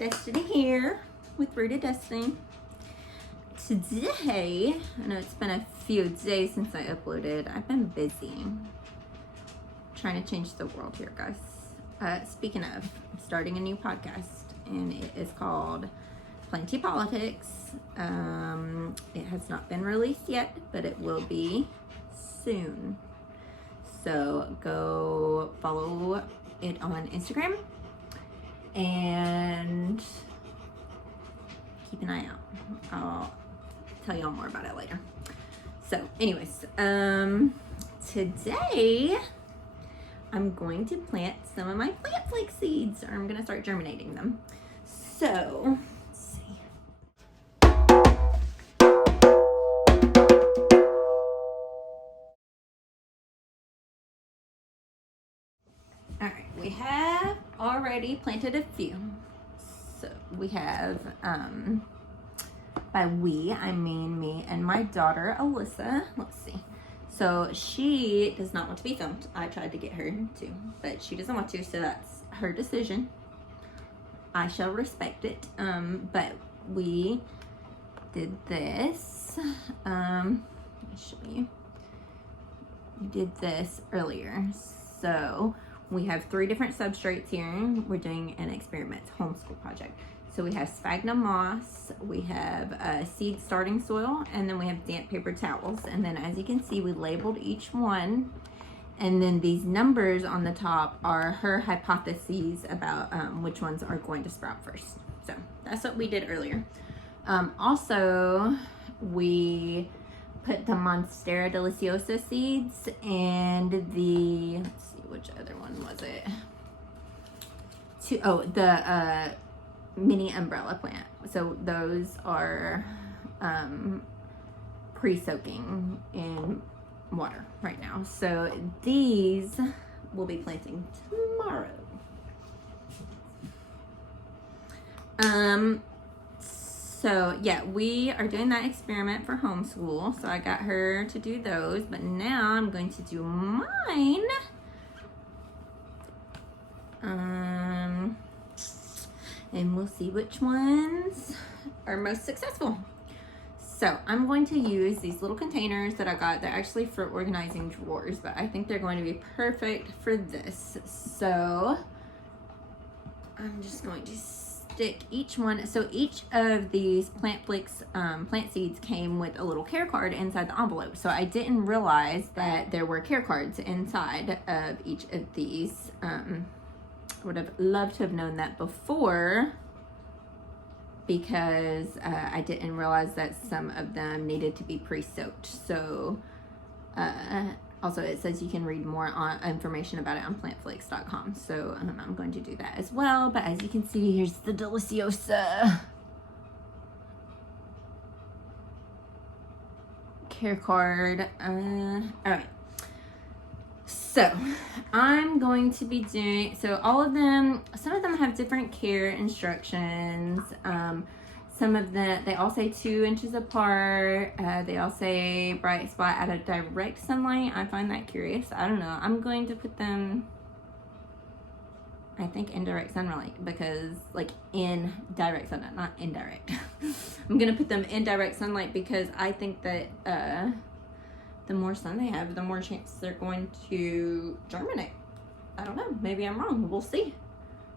Destiny here with Rooted Destiny. Today, I know it's been a few days since I uploaded. I've been busy trying to change the world here, guys. Speaking of, I'm starting a new podcast, and it is called Planty Politics. It has not been released yet, but it will be soon. So go follow it on Instagram and keep an eye out. I'll tell y'all more about it later. So anyways, today I'm going to plant some of my Plantflix seeds, or I'm going to start germinating them. So let's see. All right, we have already planted a few. So we have, by we, I mean me and my daughter, Alyssa. Let's see. So she does not want to be filmed. I tried to get her to, but she doesn't want to, so that's her decision. I shall respect it. But we did this. Let me show you. We did this earlier. So we have 3 different substrates here. We're doing an experiment homeschool project. So we have sphagnum moss, we have seed starting soil, and then we have damp paper towels. And then as you can see, we labeled each one. And then these numbers on the top are her hypotheses about which ones are going to sprout first. So that's what we did earlier. Also, we put the Monstera deliciosa seeds and the, let's see, which other one was it? The mini umbrella plant. So those are pre-soaking in water right now. So these we'll be planting tomorrow. So yeah, we are doing that experiment for homeschool. So I got her to do those, but now I'm going to do mine. And we'll see which ones are most successful. So I'm going to use these little containers that I got. They're actually for organizing drawers, but I think they're going to be perfect for this. So I'm just going to stick each one. So each of these Plantflix plant seeds came with a little care card inside the envelope. So I didn't realize that there were care cards inside of each of these. Would have loved to have known that before, because I didn't realize that some of them needed to be pre-soaked. So also it says you can read more on information about it on plantflix.com. So I'm going to do that as well. But as you can see, here's the deliciosa care card. All right. So I'm going to be doing, so all of them, some of them have different care instructions. Some of them, they all say 2 inches apart. They all say bright spot out of direct sunlight. I find that curious. I don't know. I'm going to put them, I think, in direct sunlight, because like in direct sunlight, not indirect. I'm going to put them in direct sunlight because I think that, the more sun they have, the more chance they're going to germinate. I don't know. Maybe I'm wrong. We'll see.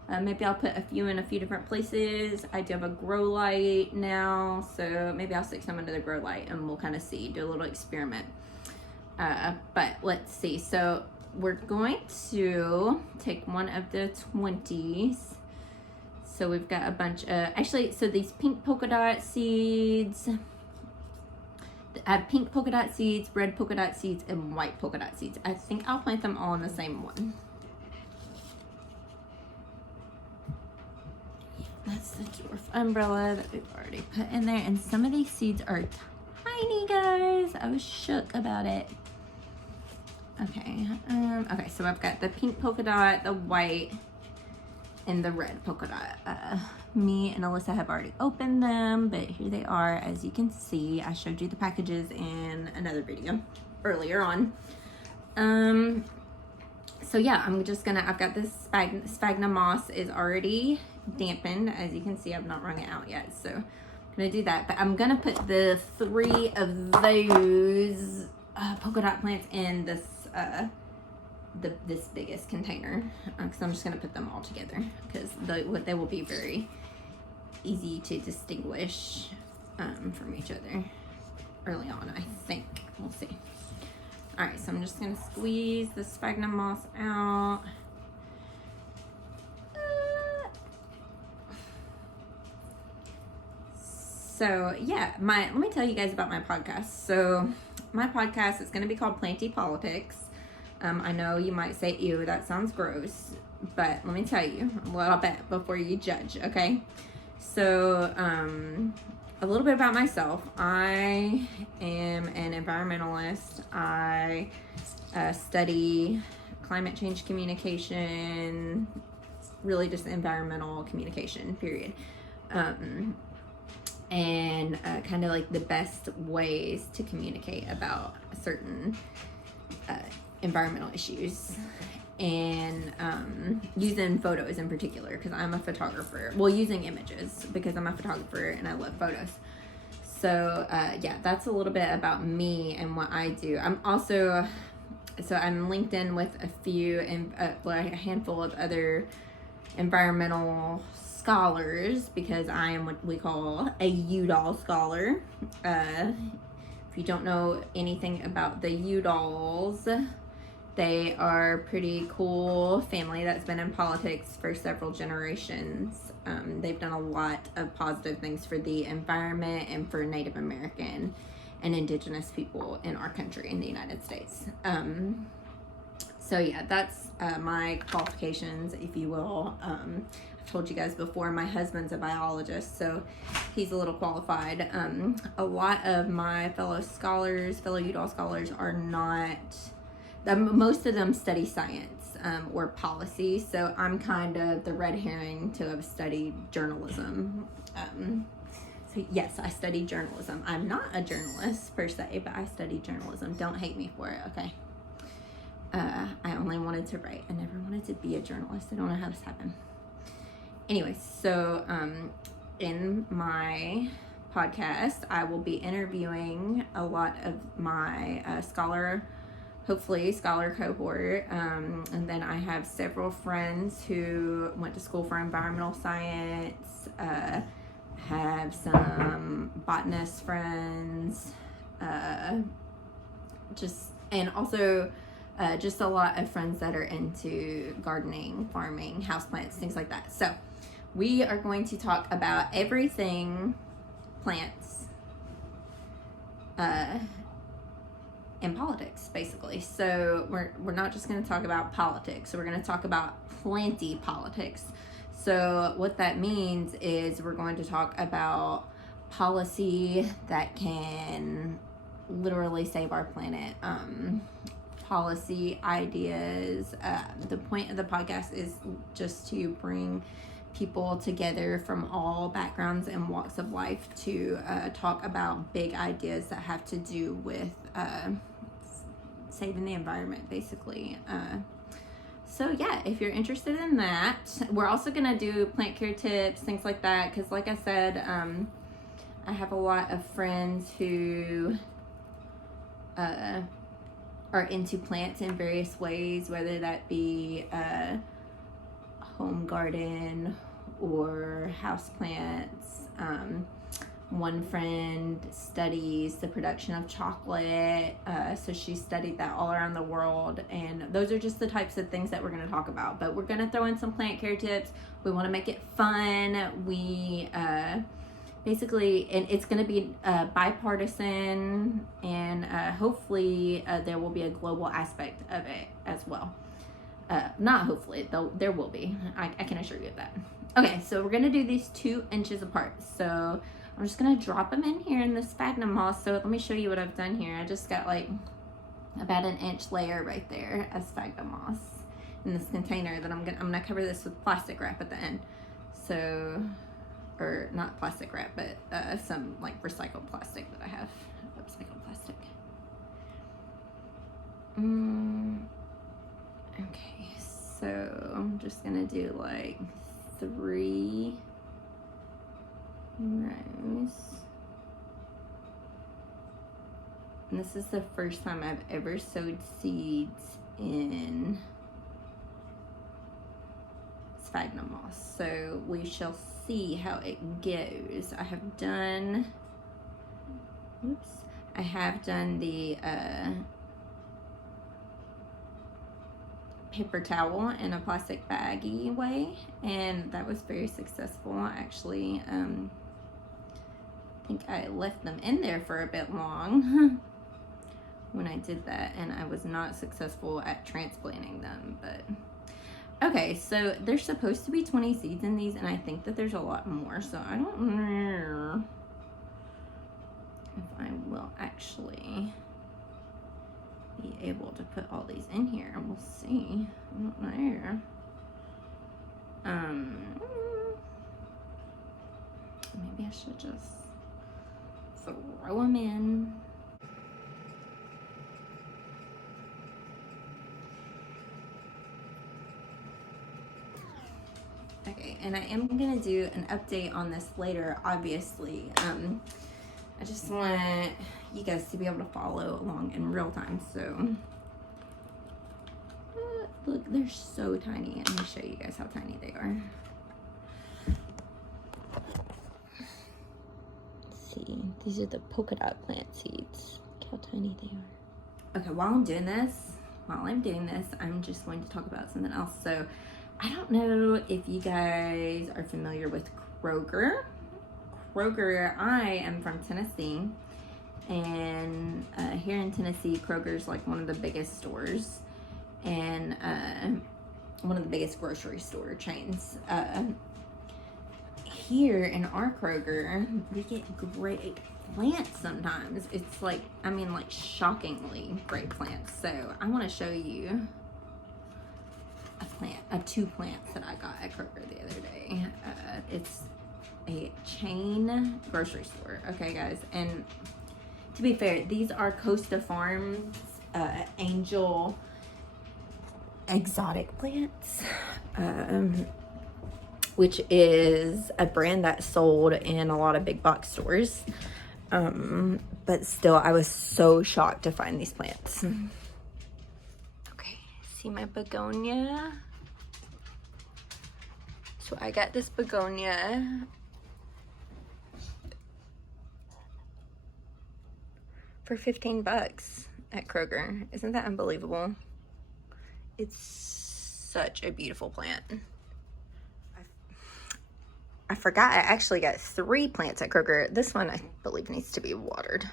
Maybe I'll put a few in a few different places. I do have a grow light now, so maybe I'll stick some into the grow light and we'll kind of see, do a little experiment. But let's see. So we're going to take one of the 20s. So we've got a bunch of, actually, so these pink polka dot seeds, I have pink polka dot seeds, red polka dot seeds, and white polka dot seeds. I think I'll plant them all in the same one. That's the dwarf umbrella that we've already put in there. And some of these seeds are tiny, guys. I was shook about it. Okay. Okay, so I've got the pink polka dot, the white, and the red polka dot. Me and Alyssa have already opened them, but here they are. As you can see, I showed you the packages in another video earlier on. So yeah, I'm just gonna, I've got this sphagnum moss is already dampened. As you can see, I've not wrung it out yet, so I'm gonna do that. But I'm gonna put the 3 of those polka dot plants in this this biggest container, because I'm just gonna put them all together because they will be very easy to distinguish from each other early on, I think. We'll see. All right, so I'm just gonna squeeze the sphagnum moss out. So yeah, let me tell you guys about my podcast. So my podcast is gonna be called Planty Politics. I know you might say, ew, that sounds gross, but let me tell you a little bit before you judge, okay? So, a little bit about myself. I am an environmentalist. I study climate change communication, really just environmental communication, period. And kind of like the best ways to communicate about certain environmental issues, and using photos in particular, because I'm a photographer. Well, using images because I'm a photographer and I love photos. So yeah, that's a little bit about me and what I do. I'm also, so I'm linked in with a handful of other environmental scholars, because I am what we call a Udall scholar. If you don't know anything about the Udalls, they are a pretty cool family that's been in politics for several generations. They've done a lot of positive things for the environment and for Native American and indigenous people in our country, in the United States. So yeah, that's my qualifications, if you will. I've told you guys before, my husband's a biologist, so he's a little qualified. A lot of my fellow Udall scholars are not... most of them study science or policy, so I'm kind of the red herring to have studied journalism. So yes, I studied journalism. I'm not a journalist per se, but I studied journalism. Don't hate me for it, okay? I only wanted to write. I never wanted to be a journalist. I don't know how this happened. Anyway, so in my podcast, I will be interviewing a lot of my hopefully scholar cohort, and then I have several friends who went to school for environmental science, have some botanist friends, and also just a lot of friends that are into gardening, farming, houseplants, things like that. So we are going to talk about everything plants, in politics, basically. So we're not just going to talk about politics. So we're going to talk about planty politics. So what that means is we're going to talk about policy that can literally save our planet. Policy ideas. The point of the podcast is just to bring people together from all backgrounds and walks of life to talk about big ideas that have to do with saving the environment, basically. So yeah, if you're interested in that, we're also gonna do plant care tips, things like that, because like I said, I have a lot of friends who are into plants in various ways, whether that be home garden or house plants. One friend studies the production of chocolate, so she studied that all around the world, and those are just the types of things that we're going to talk about. But we're going to throw in some plant care tips. We want to make it fun. We basically, and it's going to be bipartisan, and hopefully there will be a global aspect of it as well. Not hopefully, though there will be. I can assure you of that. Okay, so we're going to do these 2 inches apart. So I'm just going to drop them in here in the sphagnum moss. So let me show you what I've done here. I just got like about an inch layer right there of sphagnum moss in this container that I'm gonna cover this with plastic wrap at the end. So, or not plastic wrap, but some like recycled plastic that I have. Upcycled plastic. Okay, so I'm just gonna do like 3 rows. And this is the first time I've ever sowed seeds in sphagnum moss. So we shall see how it goes. I have done, I have done the paper towel in a plastic baggy way, and that was very successful. Actually, I think I left them in there for a bit long when I did that, and I was not successful at transplanting them. But okay, so there's supposed to be 20 seeds in these, and I think that there's a lot more, so I don't know if I will actually be able to put all these in here. We'll see. I don't know. Maybe I should just throw them in. Okay, and I am gonna do an update on this later, obviously. I just want you guys to be able to follow along in real time. So, look, they're so tiny. I'm gonna show you guys how tiny they are. Let's see, these are the polka dot plant seeds. Look how tiny they are. Okay, while I'm doing this, I'm just going to talk about something else. So, I don't know if you guys are familiar with Kroger. I am from Tennessee, and here in Tennessee, Kroger's like one of the biggest stores and one of the biggest grocery store chains. Here in our Kroger, we get great plants sometimes. It's like, I mean, like shockingly great plants. So I want to show you two plants that I got at Kroger the other day. It's a chain grocery store, okay guys, and to be fair, these are Costa Farms Angel exotic plants, which is a brand that's sold in a lot of big box stores, but still I was so shocked to find these plants. Okay, see my begonia? So I got this begonia for 15 bucks at Kroger. Isn't that unbelievable? It's such a beautiful plant. I forgot I actually got 3 plants at Kroger. This one I believe needs to be watered.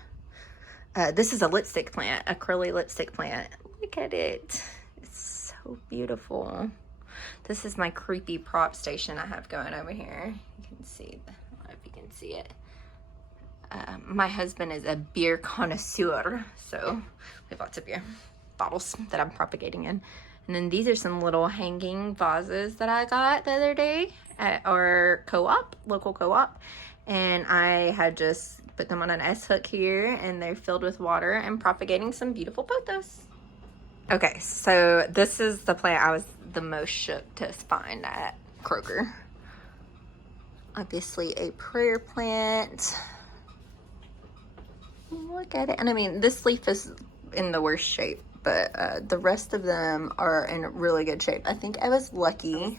This is a lipstick plant, a curly lipstick plant. Look at it. It's so beautiful. This is my creepy prop station I have going over here. You can see, I don't know if you can see it. My husband is a beer connoisseur, so we have lots of beer bottles that I'm propagating in. And then these are some little hanging vases that I got the other day at our co-op, local co-op. And I had just put them on an S-hook here, and they're filled with water and propagating some beautiful pothos. Okay, so this is the plant I was the most shook to find at Kroger. Obviously a prayer plant. Look at it. And I mean, this leaf is in the worst shape, but the rest of them are in really good shape. I think I was lucky.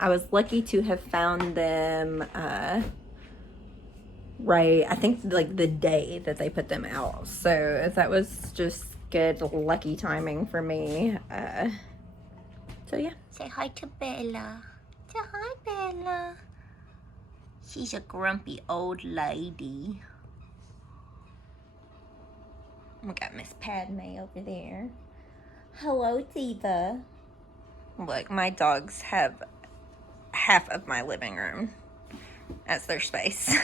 I was lucky to have found them right, I think like the day that they put them out. So that was just good lucky timing for me. So yeah. Say hi to Bella. Say hi, Bella. She's a grumpy old lady. We got Miss Padme over there. Hello, Diva. Look, my dogs have half of my living room as their space.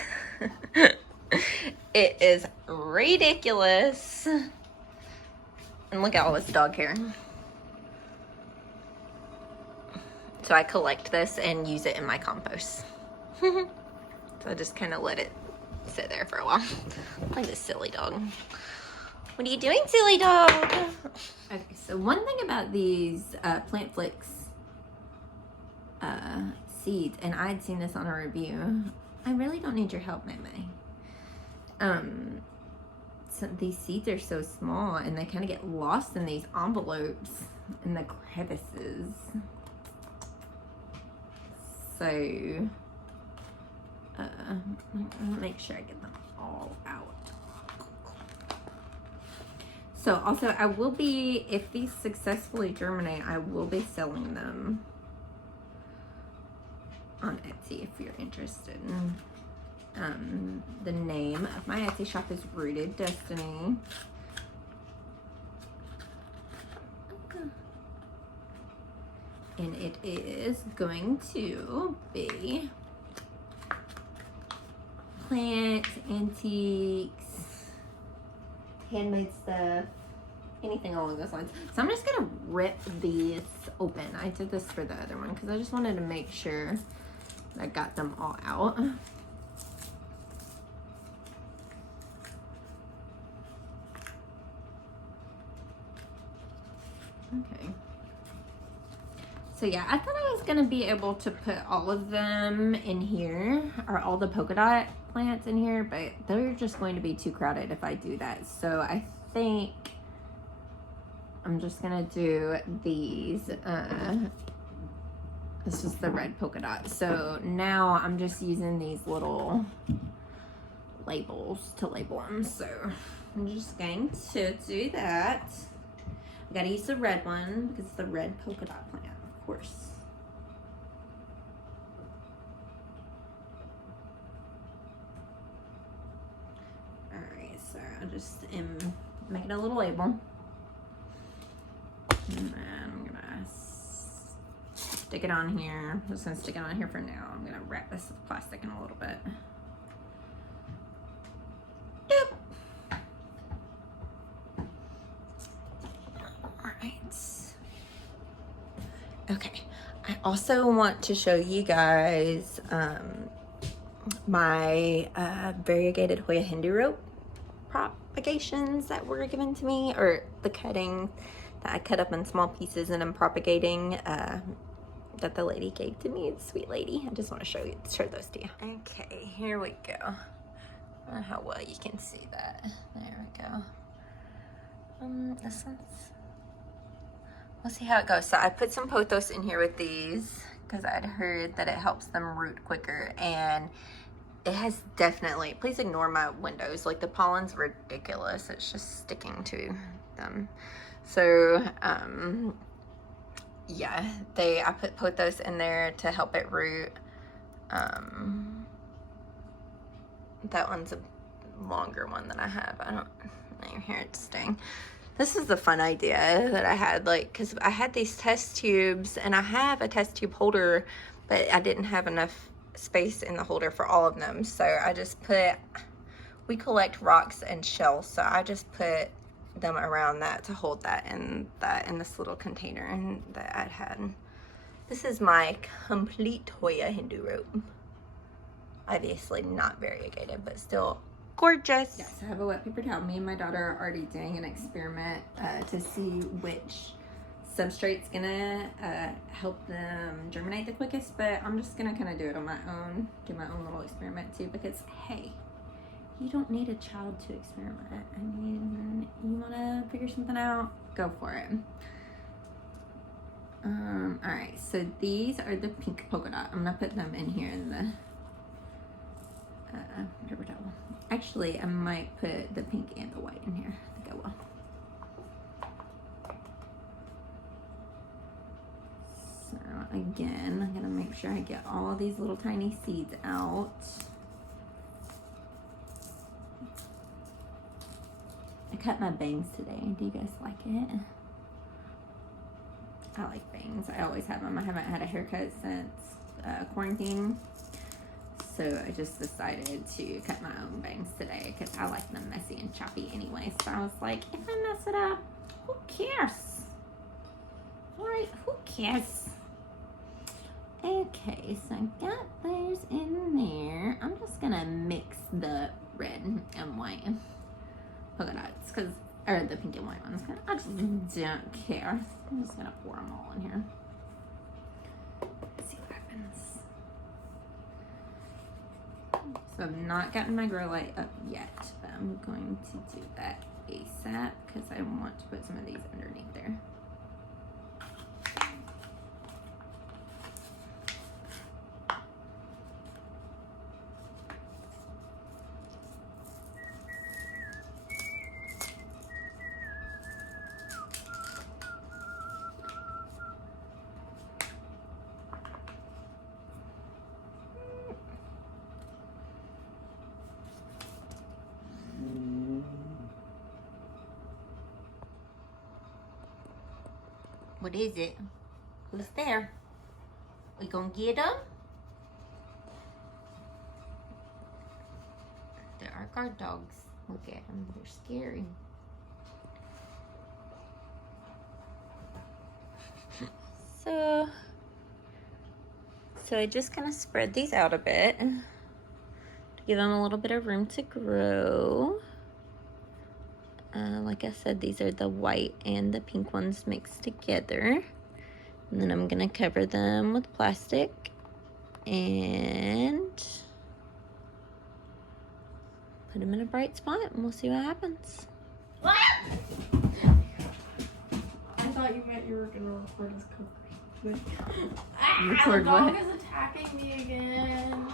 It is ridiculous. And look at all this dog hair. So I collect this and use it in my compost. So I just kind of let it sit there for a while. Like this silly dog. What are you doing, silly dog? Okay, so one thing about these Plantflix seeds, and I had seen this on a review. I really don't need your help, Meme. So these seeds are so small, and they kind of get lost in these envelopes in the crevices. So, I'll make sure I get them all out. So also, I will be, if these successfully germinate, I will be selling them on Etsy if you're interested. The name of my Etsy shop is Rooted Destiny. And it is going to be plants, antiques, handmade stuff, anything along those lines. So I'm just gonna rip these open. I did this for the other one because I just wanted to make sure I got them all out. Okay. So yeah, I thought I was gonna be able to put all of them in here, or all the polka dot plants in here, but they're just going to be too crowded if I do that. So I think I'm just gonna do these. This is the red polka dot. So now I'm just using these little labels to label them. So I'm just going to do that. I gotta use the red one because it's the red polka dot plant, of course. Alright, so I just am making a little label. And then I'm gonna stick it on here. I'm just gonna stick it on here for now. I'm gonna wrap this with plastic in a little bit. Okay, I also want to show you guys my variegated Hoya Hindu rope propagations that were given to me, or the cutting that I cut up in small pieces and I'm propagating that the lady gave to me. Sweet lady. I just want to show those to you. Okay, here we go. I don't know how well you can see that. There we go. This one's, we'll see how it goes. So I put some pothos in here with these because I'd heard that it helps them root quicker, and it has definitely, please ignore my windows, like the pollen's ridiculous. It's just sticking to them. So yeah, I put pothos in there to help it root. That one's a longer one than I have. I don't know, here it's staying. This is the fun idea that I had, like, because I had these test tubes, and I have a test tube holder, but I didn't have enough space in the holder for all of them. So I just we collect rocks and shells, so I just put them around that to hold that in this little container that I'd had. This is my complete Hoya Hindu rope. Obviously not variegated, but still gorgeous. Yes, I have a wet paper towel. Me and my daughter are already doing an experiment to see which substrate's gonna help them germinate the quickest, but I'm just gonna kind of do it on my own, do my own little experiment too, because hey, you don't need a child to experiment. I mean, you wanna figure something out, go for it. All right, so these are the pink polka dot. I'm gonna put them in here in the paper towel. Actually, I might put the pink and the white in here. I think I will. So again, I'm gonna make sure I get all of these little tiny seeds out. I cut my bangs today. Do you guys like it? I like bangs. I always have them. I haven't had a haircut since quarantine. So I just decided to cut my own bangs today because I like them messy and choppy anyway. So I was like, if I mess it up, who cares? Alright, who cares? Okay, so I got those in there. I'm just gonna mix the red and white polka dots, or the pink and white ones. I just don't care. I'm just gonna pour them all in here. See what happens. So I've not gotten my grow light up yet, but I'm going to do that ASAP because I want to put some of these underneath there. What is it? Who's there? We gonna get them? There are guard dogs. Look at them. They're scary. So I just kind of spread these out a bit to give them a little bit of room to grow. Like I said, these are the white and the pink ones mixed together. And then I'm gonna cover them with plastic and put them in a bright spot and we'll see what happens. I thought you meant you were gonna record us cookers. Record the dog what? is attacking me again.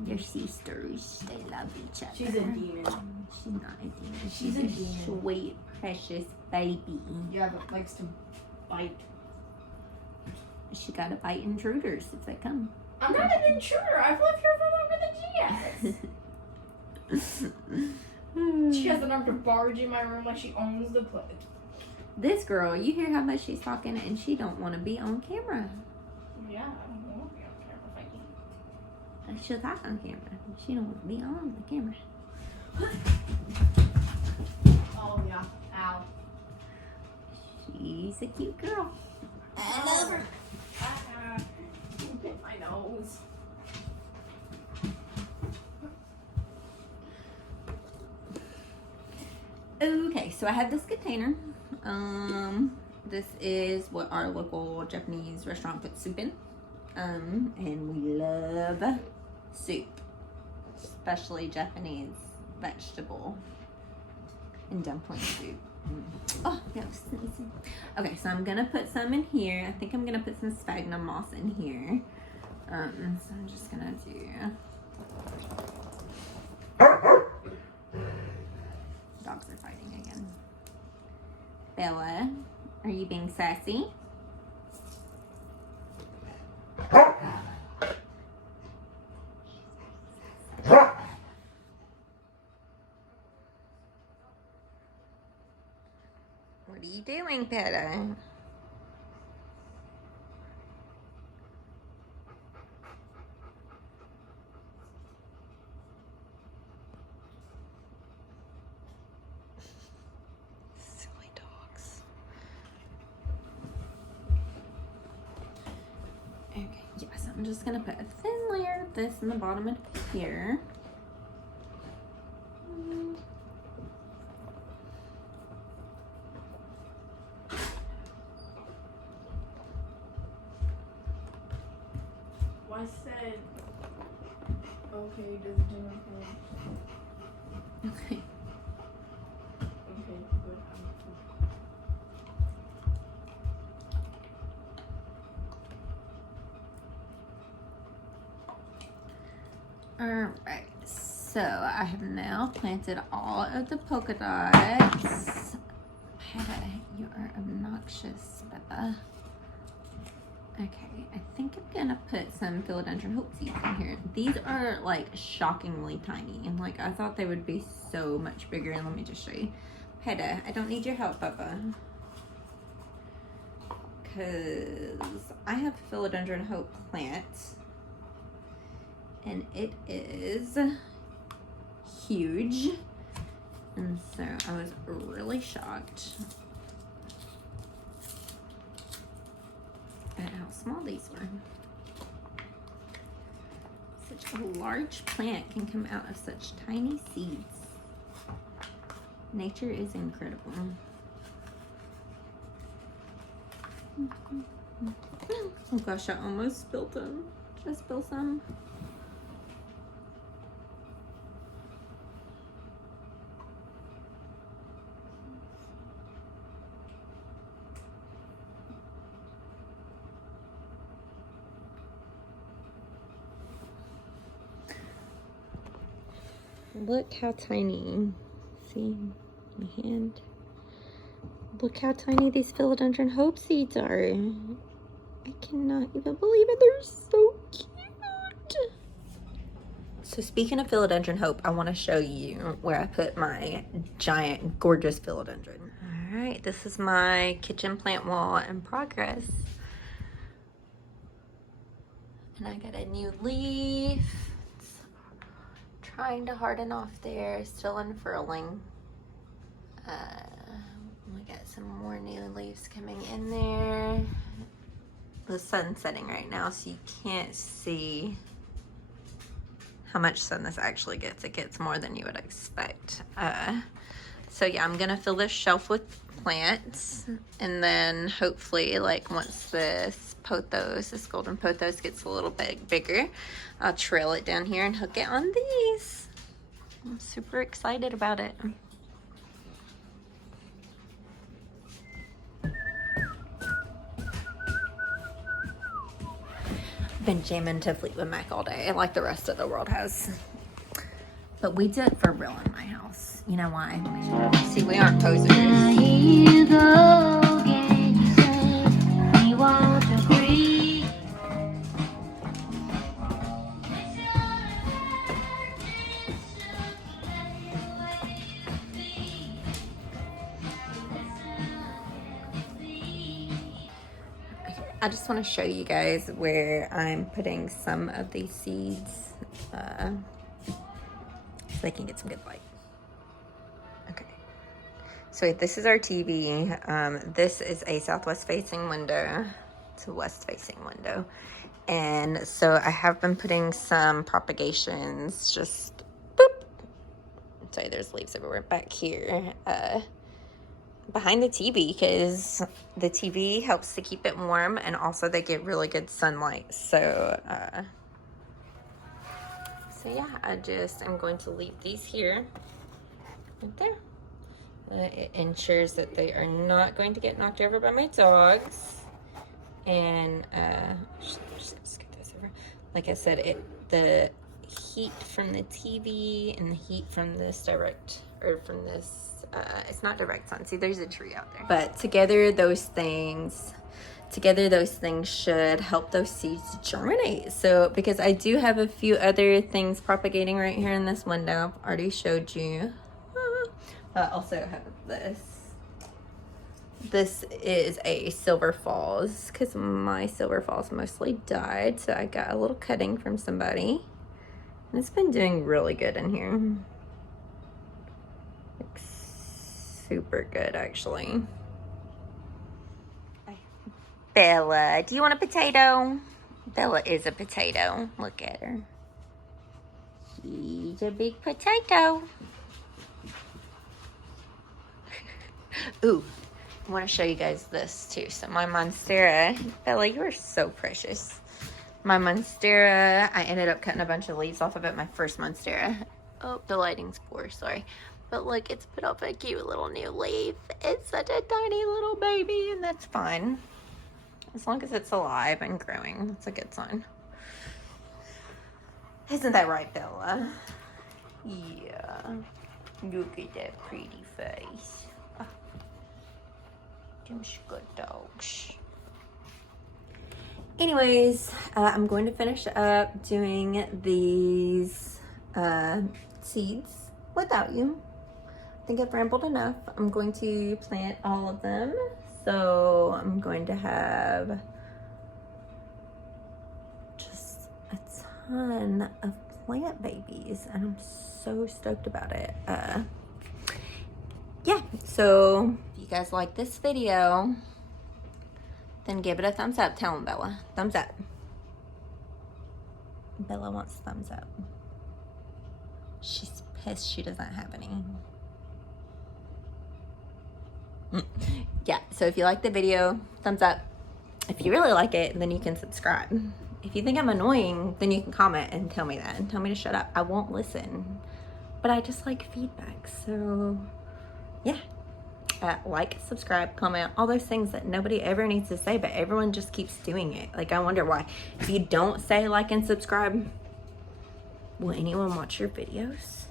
They're sisters. They love each other. She's a demon. She's not a demon. She's a demon. Sweet, precious baby. Yeah, but likes to bite. She gotta bite intruders if they come. I'm not an intruder. I've lived here for longer than she has. She has enough to barge in my room like she owns the place. This girl, you hear how much she's talking and she don't want to be on camera. Yeah, I don't want to be on camera fighting. She'll talk on camera. She don't want to be on the camera. Oh yeah, ow. She's a cute girl. I love her. You bit my nose. Okay, so I have this container. This is what our local Japanese restaurant puts soup in. And we love soup, especially Japanese vegetable and dumpling soup. Oh, that was sneezing. Okay, so I'm gonna put some in here. I think I'm gonna put some sphagnum moss in here. So I'm just gonna do. Dogs are fighting again. Bella, are you being sassy? What are you doing, Petta? Silly dogs. Okay, yes, I'm just gonna put a thin layer of this in the bottom of here. I said, okay, does it do nothing? Okay. Okay, good. Alright, so I have now planted all of the polka dots. Petta, you are obnoxious, Beba. Okay, I think I'm gonna put some philodendron hope seeds in here. These are like shockingly tiny, and like I thought they would be so much bigger. And let me just show you. Petta, I don't need your help, Bubba, because I have philodendron hope plant, and it is huge, and so I was really shocked at how small these were. Such a large plant can come out of such tiny seeds. Nature is incredible. Oh gosh, I almost spilled them. Should I spill some? Look how tiny. See my hand? Look how tiny these philodendron hope seeds are. I cannot even believe it. They're so cute. So speaking of philodendron hope, I want to show you where I put my giant, gorgeous philodendron. All right, this is my kitchen plant wall in progress. And I got a new leaf. It's trying to harden off there, still unfurling. We got some more new leaves coming in there. The sun's setting right now, so you can't see how much sun this actually gets. It gets more than you would expect. So yeah, I'm gonna fill this shelf with plants, and then hopefully, like, once this golden pothos gets a little bit bigger, I'll trail it down here and hook it on these. I'm super excited about it. Been jamming to Fleetwood Mac all day, like the rest of the world has. But we do it for real in my house. You know why? See, we aren't posers. Here you go again, you said we won't agree. I just want to show you guys where I'm putting some of these seeds so they can get some good light. Okay. So this is our TV. This is a southwest facing window. It's a west facing window. And so I have been putting some propagations just boop. Sorry, there's leaves everywhere back here. Behind the TV, because the TV helps to keep it warm, and also they get really good sunlight. So yeah, I just am going to leave these here, right there. It ensures that they are not going to get knocked over by my dogs. And just get this over. Like I said, the heat from the TV and the heat from this it's not direct sun. See, there's a tree out there. But together those things should help those seeds germinate. So, because I do have a few other things propagating right here in this window. I've already showed you. I also have this. This is a Silver Falls, because my Silver Falls mostly died. So I got a little cutting from somebody. And it's been doing really good in here. Like, super good, actually. Bella, do you want a potato? Bella is a potato. Look at her. She's a big potato. Ooh, I want to show you guys this too. So my Monstera, Bella, you are so precious. My Monstera, I ended up cutting a bunch of leaves off of it. My first Monstera. Oh, the lighting's poor, sorry. But look, it's put off a cute little new leaf. It's such a tiny little baby, and that's fine. As long as it's alive and growing, that's a good sign. Isn't that right, Bella? Yeah. Look at that pretty face. Oh. Them good dogs. Anyways, I'm going to finish up doing these seeds without you. I think I've rambled enough. I'm going to plant all of them. So I'm going to have just a ton of plant babies, and I'm so stoked about it. Yeah, so if you guys like this video, then give it a thumbs up. Tell them, Bella. Thumbs up. Bella wants thumbs up. She's pissed she doesn't have any. Yeah, so if you like the video, thumbs up. If you really like it, then you can subscribe. If you think I'm annoying, then you can comment and tell me that and tell me to shut up. I won't listen, but I just like feedback. So yeah, like, subscribe, comment, all those things that nobody ever needs to say, but everyone just keeps doing it. Like, I wonder why. If you don't say like and subscribe, will anyone watch your videos?